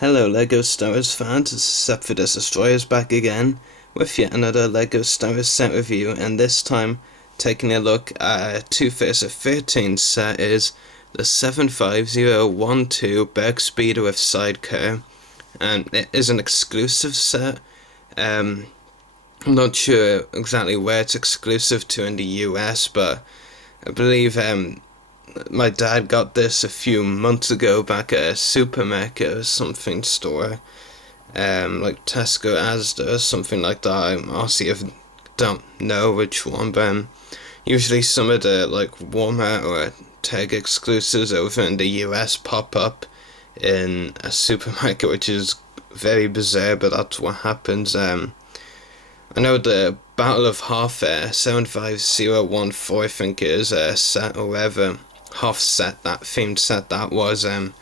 Hello LEGO Star Wars fans, it's Sephidas Destroyers back again with yet another LEGO Star Wars set review, and this time taking a look at a 2013 set is the 75012 Barc Speeder with Sidecar, and it is an exclusive set. I'm not sure exactly where it's exclusive to in the US, but I believe my dad got this a few months ago back at a supermarket or something store, like Tesco, Asda, or something like that. I honestly don't know which one, but usually some of the like Walmart or Tag exclusives over in the US pop up in a supermarket, which is very bizarre, but that's what happens. I know the Battle of Hoth 75014, I think it is a set or whatever. Hoth set, that themed set that was. I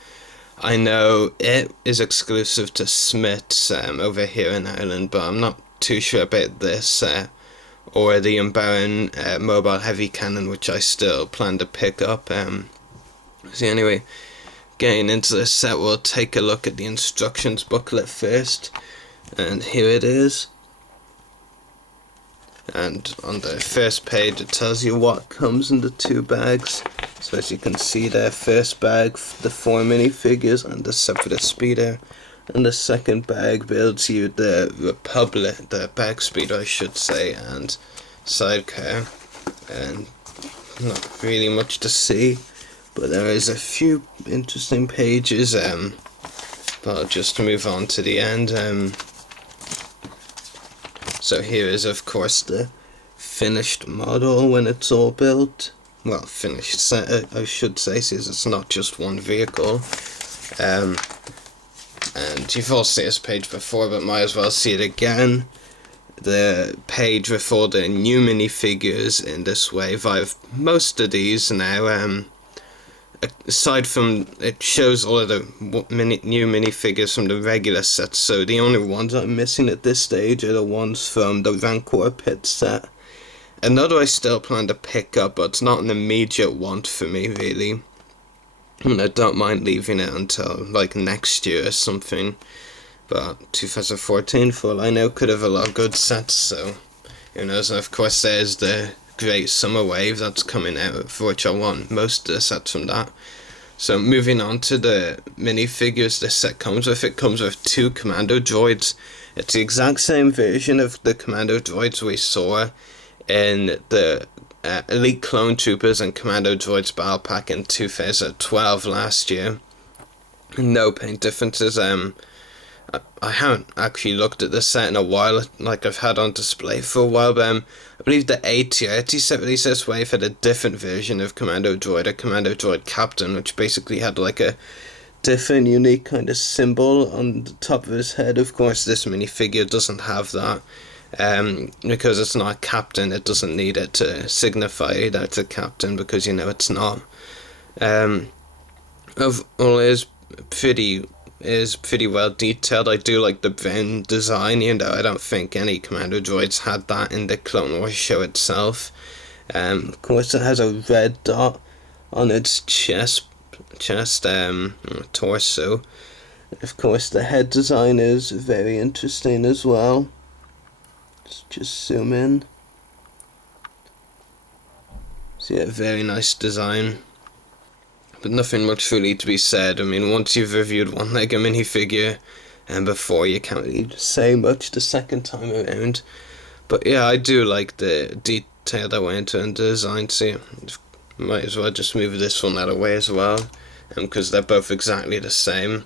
know it is exclusive to Smith's over here in Ireland, but I'm not too sure about this or the Baron mobile heavy cannon, which I still plan to pick up. So anyway, getting into the set, we'll take a look at the instructions booklet first, and here it is. And on the first page it tells you what comes in the two bags. So as you can see there, first bag, the 4 minifigures and the separate speeder, and the second bag builds you the Republic, the Barc Speeder I should say, and Sidecar, and not really much to see, but there is a few interesting pages, but I'll just move on to the end. So here is of course the finished model when it's all built. Well, finished set I should say, since it's not just one vehicle. And you've all seen this page before, but might as well see it again. The page with all the new minifigures in this wave. I have most of these now. Aside from, it shows all of the new minifigures from the regular sets, so the only ones I'm missing at this stage are the ones from the Rancor Pit set. Another I still plan to pick up, but it's not an immediate want for me really, and I don't mind leaving it until like next year or something. But 2014, for all I know, could have a lot of good sets, so who knows. And of course there's the Great Summer Wave that's coming out, for which I want most of the sets from that. So moving on to the minifigures this set comes with, it comes with 2 commando droids. It's the exact same version of the commando droids we saw in the Elite Clone Troopers and Commando Droids Battle Pack in 2012 last year. No paint differences. I haven't actually looked at this set in a while, like I've had on display for a while, but I believe the AT-30 set released this wave had a different version of Commando Droid, a Commando Droid Captain, which basically had like a different, unique kind of symbol on the top of his head. Of course, this minifigure doesn't have that, because it's not a captain. It doesn't need it to signify that it's a captain, because you know it's not. Overall, is pretty well detailed. I do like the Ven design, you know. I don't think any Commando Droids had that in the Clone Wars show itself. Of course it has a red dot on its chest, torso. Of course the head design is very interesting as well. Let's just zoom in. So yeah, very nice design. But nothing much really to be said. I mean, once you've reviewed one LEGO minifigure and before, you can't really say much the second time around. But yeah, I do like the detail that went into the design, so yeah, might as well just move this one out of the way as well, because they're both exactly the same.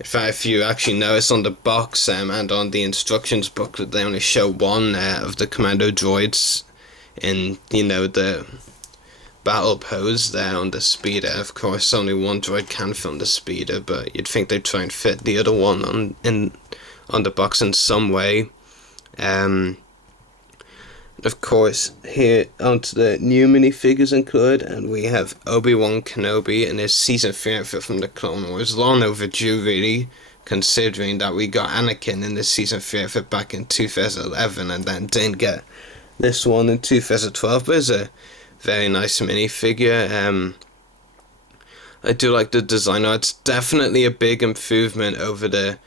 In fact, if you actually notice on the box and on the instructions booklet, they only show one of the Commando Droids in, you know, the battle pose there on the speeder. Of course only one droid can film the speeder, but you'd think they'd try and fit the other one on the box in some way. Of course, here onto the new minifigures included, and we have Obi-Wan Kenobi in his season 3 outfit from the Clone Wars. Long overdue really, considering that we got Anakin in the season 3 outfit back in 2011 and then didn't get this one in 2012, but it's a very nice minifigure. I do like the design. It's definitely a big improvement over the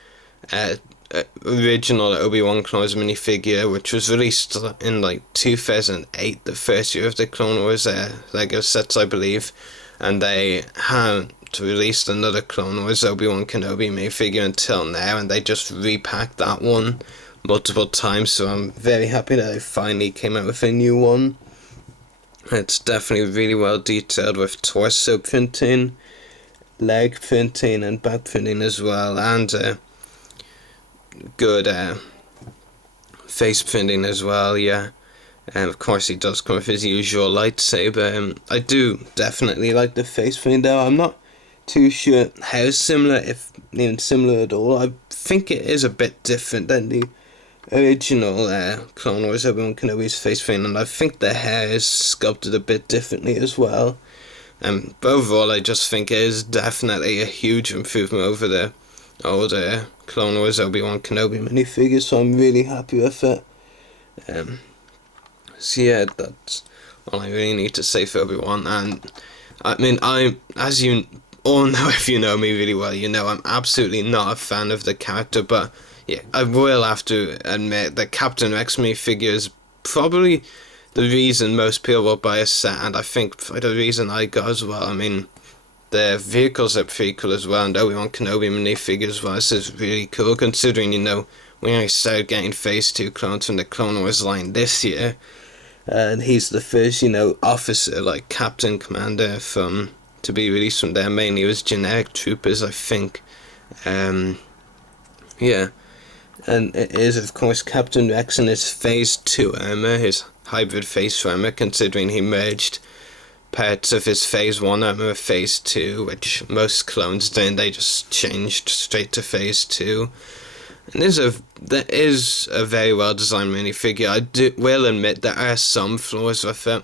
original Obi-Wan Clone Wars minifigure, which was released in like 2008, the first year of the Clone Wars Lego sets, I believe, and they haven't released another Clone Wars Obi-Wan Kenobi minifigure until now, and they just repacked that one multiple times, so I'm very happy that they finally came out with a new one. It's definitely really well detailed with torso printing, leg printing, and back printing as well, and good face printing as well, yeah. And of course he does come with his usual lightsaber. I do definitely like the face printing though. I'm not too sure how similar, if even similar at all. I think it is a bit different than the original Clone Wars Obi-Wan Kenobi's face paint, and I think the hair is sculpted a bit differently as well. But overall, I just think it is definitely a huge improvement over the older Clone Wars Obi-Wan Kenobi minifigures, so I'm really happy with it. So yeah, that's all I really need to say for Obi-Wan. And I mean, as you all know, if you know me really well, you know I'm absolutely not a fan of the character, but yeah, I will have to admit that Captain Rex minifigure is probably the reason most people will buy a set, and I think for the reason I got as well. I mean, the vehicles are pretty cool as well, and Obi-Wan Kenobi minifigure as well. This is really cool, considering, you know, we only started getting Phase 2 clones from the Clone Wars line this year, and he's the first, you know, officer, like Captain Commander, to be released from there. Mainly it was generic troopers, I think. Yeah. And it is, of course, Captain Rex in his Phase 2 armor, his hybrid Phase 2 armor, considering he merged parts of his Phase 1 armor with Phase 2, which most clones didn't. They just changed straight to Phase 2. And there is a very well designed minifigure. I will admit there are some flaws with it,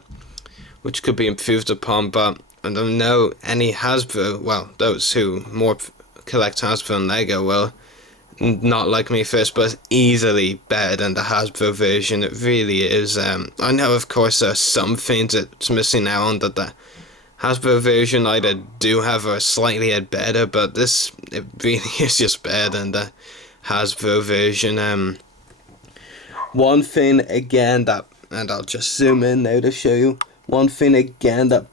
which could be improved upon, but I don't know any Hasbro, well, those who more collect Hasbro and Lego will not like me first, but it's easily better than the Hasbro version. It really is. I know, of course, there are some things it's missing out on that the Hasbro version either do have or slightly better, but it really is just better than the Hasbro version. One thing again and I'll just zoom in now to show you, one thing again that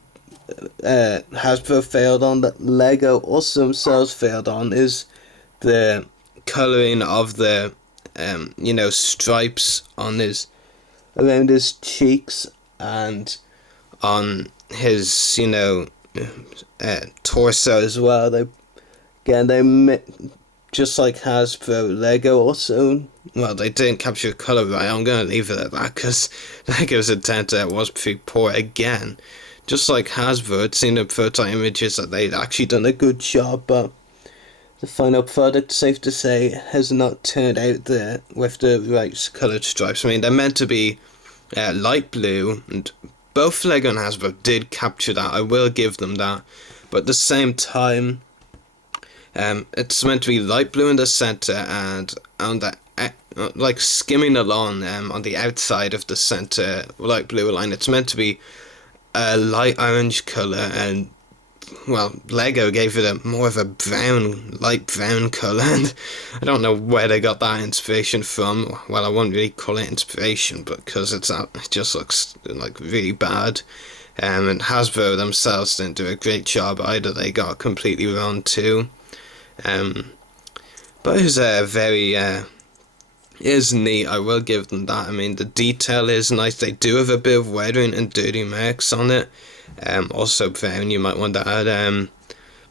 Hasbro failed on, that Lego also themselves failed on, is the colouring of the you know, stripes on around his cheeks and on his, you know, torso as well. They just like Hasbro, Lego also, well, they didn't capture the colour right. I'm going to leave it at that, because Lego's attempt at it was pretty poor again. Just like Hasbro, it's seen the prototype images that they'd actually done a good job, but the final product, safe to say, has not turned out there with the right coloured stripes. I mean, they're meant to be light blue, and both Lego and Hasbro did capture that. I will give them that. But at the same time, it's meant to be light blue in the centre, and on the like skimming along on the outside of the centre light blue line, it's meant to be a light orange colour, and well, Lego gave it a more of a light brown colour, and I don't know where they got that inspiration from. Well, I wouldn't really call it inspiration, but because it just looks like really bad. And Hasbro themselves didn't do a great job either. They got it completely wrong too. But it was is neat, I will give them that. I mean, the detail is nice. They do have a bit of weathering and dirty marks on it. Also brown, you might want to add.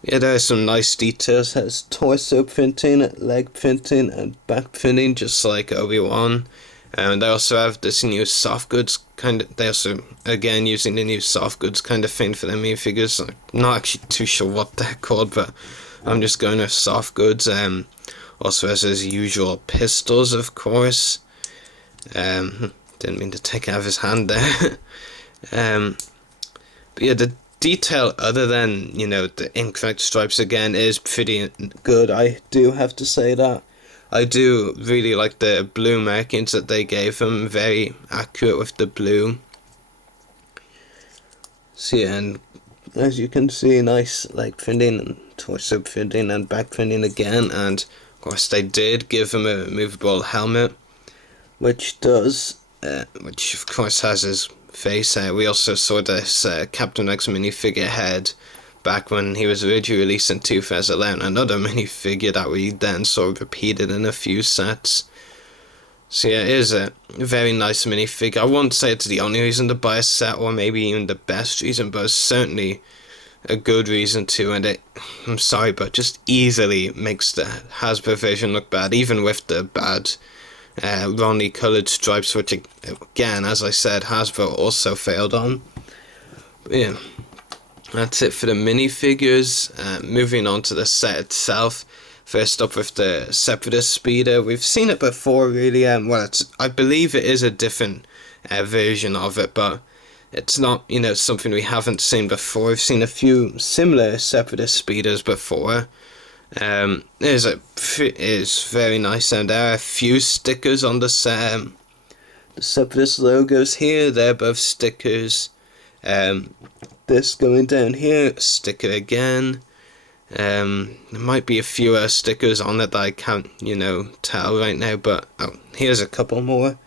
Yeah, there are some nice details. It has torso printing, leg printing, and back printing, just like Obi-Wan. And they also have this new soft goods kind of. They also, again, using the new soft goods kind of thing for their minifigures. I'm not actually too sure what they're called, but I'm just going with soft goods. Also has his usual pistols, of course. Didn't mean to take it out of his hand there. But yeah, the detail, other than, you know, the incorrect stripes again, is pretty good. I do have to say that. I do really like the blue markings that they gave him. Very accurate with the blue. So yeah, and as you can see, nice leg printing and torso printing and back printing again, and of course they did give him a movable helmet, which of course has his face. We also saw this Captain X minifigure head back when he was originally released in 2011, another minifigure that we then saw repeated in a few sets. So yeah, it is a very nice minifigure. I won't say it's the only reason to buy a set, or maybe even the best reason, but it's certainly a good reason to, and I'm sorry, but just easily makes the Hasbro version look bad, even with the bad wrongly coloured stripes, which again, as I said, Hasbro also failed on. But yeah, that's it for the minifigures. Moving on to the set itself. First up with the Separatist Speeder. We've seen it before, really. I believe it is a different version of it, but it's not, something we haven't seen before. We've seen a few similar Separatist Speeders before. It is very nice, and there are a few stickers on the set. The Separatist logos here, they're both stickers. This going down here, sticker again. There might be a few stickers on it that I can't, tell right now, but here's a couple more.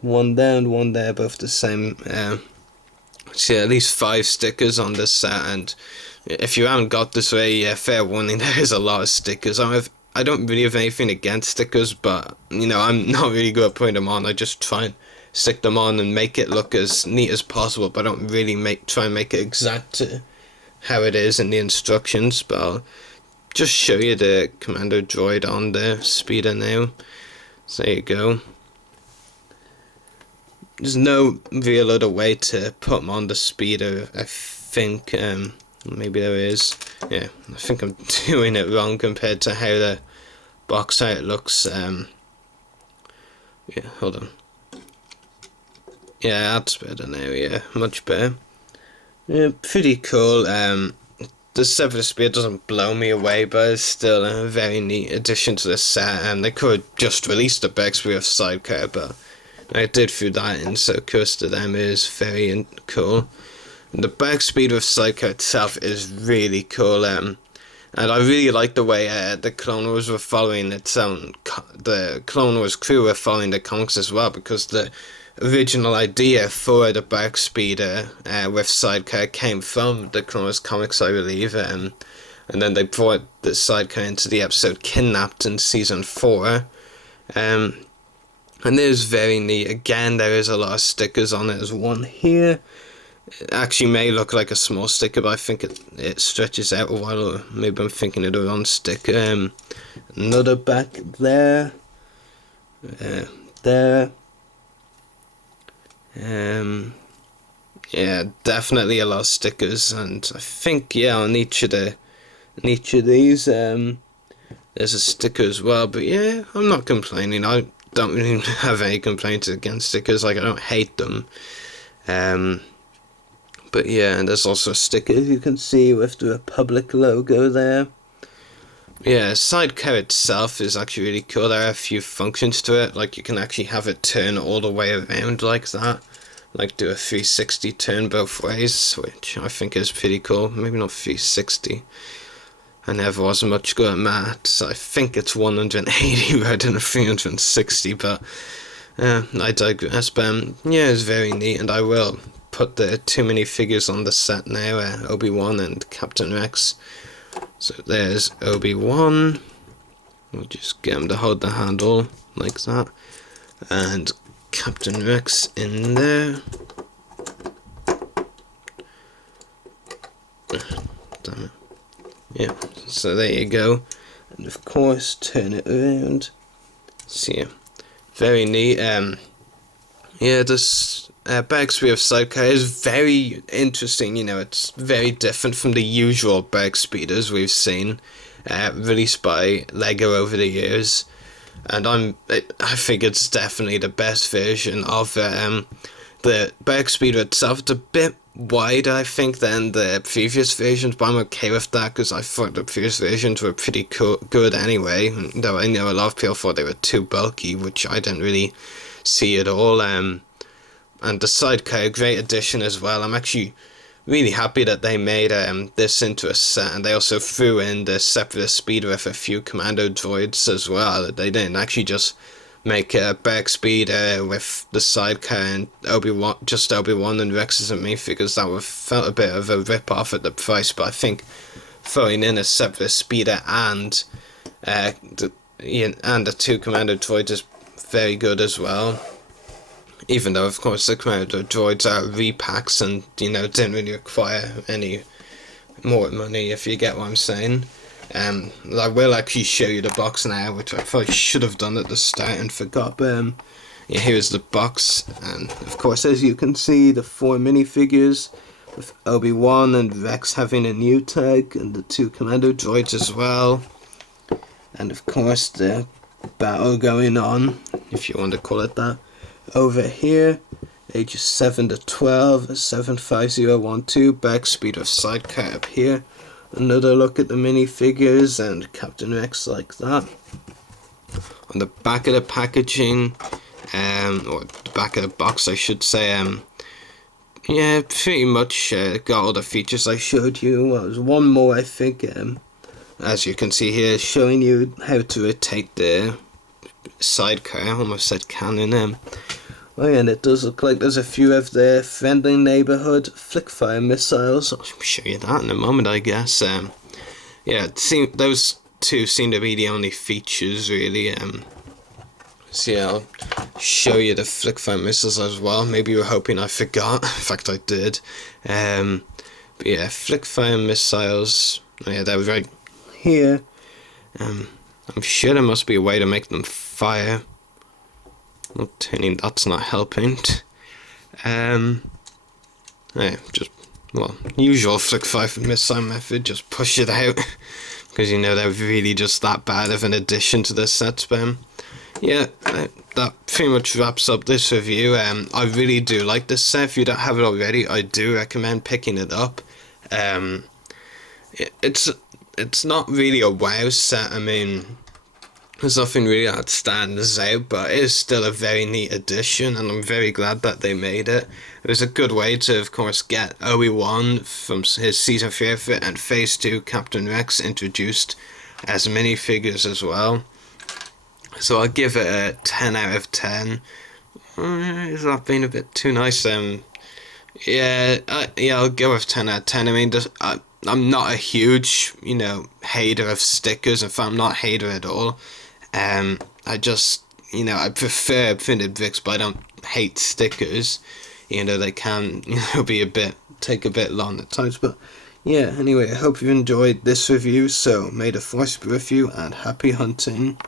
One down, one there, both the same. So yeah, at least 5 stickers on this set, and if you haven't got this way, fair warning, there is a lot of stickers. I don't really have anything against stickers, but, I'm not really good at putting them on. I just try and stick them on and make it look as neat as possible, but I don't really try and make it exact to how it is in the instructions. But I'll just show you the commando droid on the speeder now. So there you go. There's no real other way to put them on the speeder, I think. Maybe there is. Yeah, I think I'm doing it wrong compared to how the box art looks. Yeah, hold on. Yeah, that's better now. Yeah, much better. Yeah, pretty cool. The Separatist Speeder doesn't blow me away, but it's still a very neat addition to the set. And they could have just released the Barc Speeder of Sidecar, but I did throw that in, so kudos to them. It is very cool. And the Barc Speeder of Sidecar itself is really cool. And I really like the way the Clone Wars were following its own. The Clone Wars crew were following the comics as well, because the original idea for the Barc Speeder with Sidecar came from the Clone Wars comics, I believe, and then they brought the Sidecar into the episode Kidnapped in season 4, and it is very neat. Again, there is a lot of stickers on it. There's one here. It actually may look like a small sticker, but I think it stretches out a while, or maybe I'm thinking of the wrong sticker. Another back there, there. Yeah, definitely a lot of stickers, and I think on each of these there's a sticker as well. But yeah, I'm not complaining. I don't really have any complaints against stickers. Like, I don't hate them. But yeah, and there's also a sticker you can see with the Republic logo there. Yeah, Sidecar itself is actually really cool. There are a few functions to it, like you can actually have it turn all the way around like that, like do a 360 turn both ways, which I think is pretty cool. Maybe not 360. I never was much good at maths. I think it's 180 rather than 360, but I digress. But yeah, it's very neat, and I will put the 2 minifigures on the set now, Obi-Wan and Captain Rex. So there's Obi-Wan. We'll just get him to hold the handle like that. And Captain Rex in there. Damn it. Yeah, so there you go. And of course, turn it around. See, very neat. Yeah, this Barc Speeder of Sidecar is very interesting. It's very different from the usual Barc Speeders we've seen released by LEGO over the years, and I think it's definitely the best version of the Barc Speeder itself. It's a bit wider, I think, than the previous versions, but I'm okay with that because I thought the previous versions were pretty good anyway, though I know a lot of people thought they were too bulky, which I didn't really see at all. And the Sidecar, a great addition as well. I'm actually really happy that they made this into a set, and they also threw in the separate speed with a few commando droids as well. They didn't actually just make a Barc speeder with the Sidecar and Obi-Wan and Rex's and minifigures. That would felt a bit of a rip-off at the price, but I think throwing in a separate speeder and the two commando droids is very good as well. Even though, of course, the commando droids are repacks and, didn't really require any more money, if you get what I'm saying. I will actually show you the box now, which I probably should have done at the start and forgot, but here's the box, and of course, as you can see, the 4 minifigures, with Obi-Wan and Rex having a new tag, and the 2 commando droids as well, and of course, the battle going on, if you want to call it that. Over here, ages 7 to 12, 75012, Barc speed of Sidecar up here. Another look at the minifigures and Captain Rex like that. On the back of the packaging, or the back of the box I should say, yeah, pretty much got all the features I showed you. Well, there's one more I think, as you can see here, showing you how to rotate the Sidecar. I almost said cannon. Oh yeah, and it does look like there's a few of the friendly neighborhood flick fire missiles. I'll show you that in a moment, I guess. Yeah, those 2 seem to be the only features really. So yeah, I'll show you the flick fire missiles as well. Maybe you were hoping I forgot. In fact, I did. But yeah, flick fire missiles. Oh yeah, they're right here. I'm sure there must be a way to make them fire. That's not helping. Yeah, just, well, usual flick fire missile method, just push it out, because they're really just that bad of an addition to the set spam. Yeah, that pretty much wraps up this review. I really do like this set. If you don't have it already, I do recommend picking it up. It's not really a wow set. I mean, there's nothing really that stands out, but it is still a very neat addition, and I'm very glad that they made it. It was a good way to, of course, get Obi-Wan from his Season 3 outfit and Phase 2 Captain Rex introduced as minifigures as well. So I'll give it a 10 out of 10. Is that being a bit too nice? Yeah, I'll go with 10 out of 10. I mean, I'm not a huge, hater of stickers. In fact, I'm not a hater at all. I just, I prefer printed bricks, but I don't hate stickers. They can, take a bit long at times. But yeah, anyway, I hope you enjoyed this review. So may the force be with you, and happy hunting.